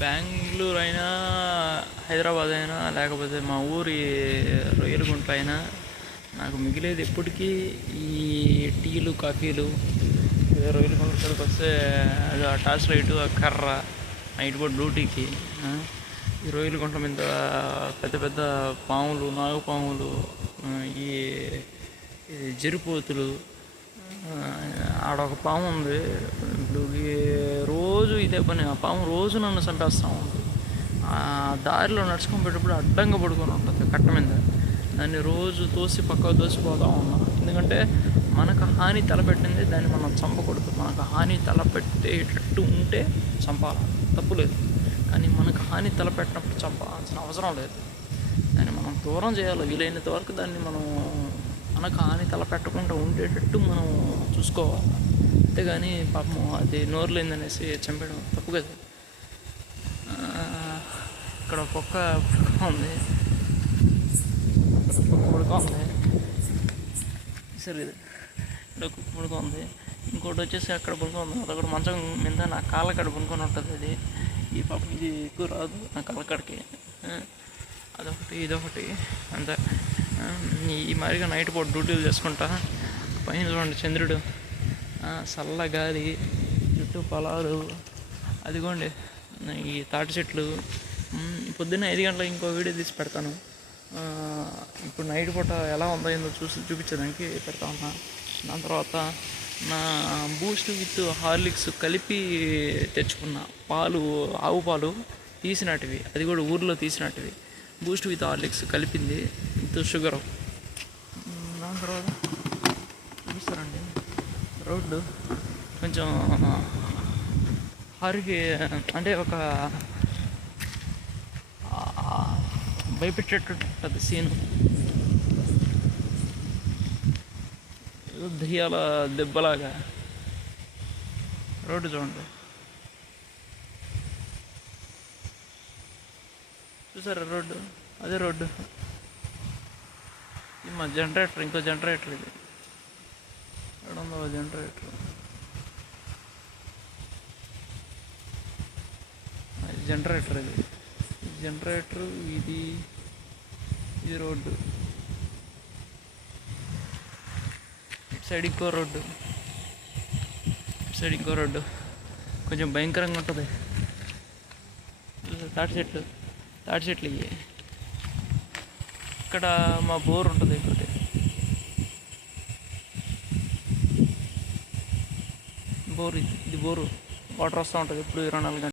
బెంగళూరు అయినా, హైదరాబాద్ అయినా, లేకపోతే మా ఊరి రొయ్యలగుంట అయినా నాకు మిగిలేది ఎప్పటికీ ఈ టీలు, కాఫీలు. రొయ్యలగుంట ఇక్కడికి వస్తే అది ఆ టార్చ్ లైటు, ఆ కర్ర, నైట్ పూట డ్యూటీకి ఈ రొయ్యలగుంట మీద పెద్ద పెద్ద పాములు, నాగుపాములు, ఈ జరిపోతులు. ఆడొక పాము ఉంది. ఇప్పుడు రోజు ఇదే పని. ఆ పాము రోజు నన్ను చంపేస్తూ ఉంది. ఆ దారిలో నడుచుకొని పోయేటప్పుడు అడ్డంగా పడుకొని ఉంటుంది కట్ట మీద. దాన్ని రోజు తోసి పక్కకు తోసిపోతూ ఉన్నాం. ఎందుకంటే మనకు హాని తలపెట్టింది, దాన్ని మనం చంపకూడదు. మనకు హాని తలపెట్టేటట్టు ఉంటే చంపాలి, తప్పులేదు. కానీ మనకు హాని తలపెట్టినప్పుడు చంపాల్సిన అవసరం లేదు. దాన్ని మనం దూరం చేయాలి. వీలైనంత వరకు దాన్ని మనం మనకు హాని తలపెట్టకుండా ఉండేటట్టు మనం చూసుకోవాలి. అంతేగాని పాపం అది నోరు లేదనేసి చంపేయడం తప్పు కదా. ఇక్కడ కుక్క ఉంది, పడుకోంది. సరే, ఇక్కడ కుక్క పడుకోంది. ఇంకోటి వచ్చేసి అక్కడ పడుకోంది. అదొకటి మంచం మీద నా కాళ్ళ కాడ పడుకొని ఉంటుంది. అది ఈ పాపం ఇది ఎక్కువ రాదు నా కాళ్ళ కాడికి. అదొకటి, ఇదొకటి. అంతే. ఈ మాదిరిగా నైట్ పూట డ్యూటీలు చేసుకుంటా. పైన చూడండి చంద్రుడు, చల్ల గాలి, చుట్టూ పొలాలు, అదిగోండి ఈ తాటి చెట్లు. పొద్దున్నే 5 గంటలకు ఇంకో వీడియో తీసి పెడతాను. ఇప్పుడు నైట్ పూట ఎలా ఉందో ఏందో చూపించడానికి పెడతా ఉన్నా. దాని తర్వాత నా బూస్ట్ విత్ హార్లిక్స్ కలిపి తెచ్చుకున్న పాలు, ఆవు పాలు తీసినటివి, అది కూడా ఊర్లో తీసినటివి. బూస్ట్ విత్ హార్లిక్స్ కలిపింది విత్ షుగరు. దాని తర్వాత చూపిస్తారండి రోడ్డు కొంచెం హారికి, అంటే ఒక భయపెట్టేటట్టు ఉంటుంది సీను. దెయ్యాల దెబ్బలాగా రోడ్డు చూడండి. చూసారా రోడ్డు? అదే రోడ్డు. ఇది మా జనరేటర్, ఇంకో జనరేటర్. ఇది 200 జనరేటర్. జనరేటర్ ఇది జనరేటరు. ఇది రోడ్డు. ఇటు సైడ్ ఇంకో రోడ్డు, ఇటు సైడ్ ఇంకో రోడ్డు. కొంచెం భయంకరంగా ఉంటుంది. తాటి చెట్లు ఇవి. ఇక్కడ మా బోర్ ఉంటుంది. ఇంకోటి బోర్, ఇది బోరు. వాటర్ వస్తూ ఉంటుంది ఎప్పుడు 24 గంటలు.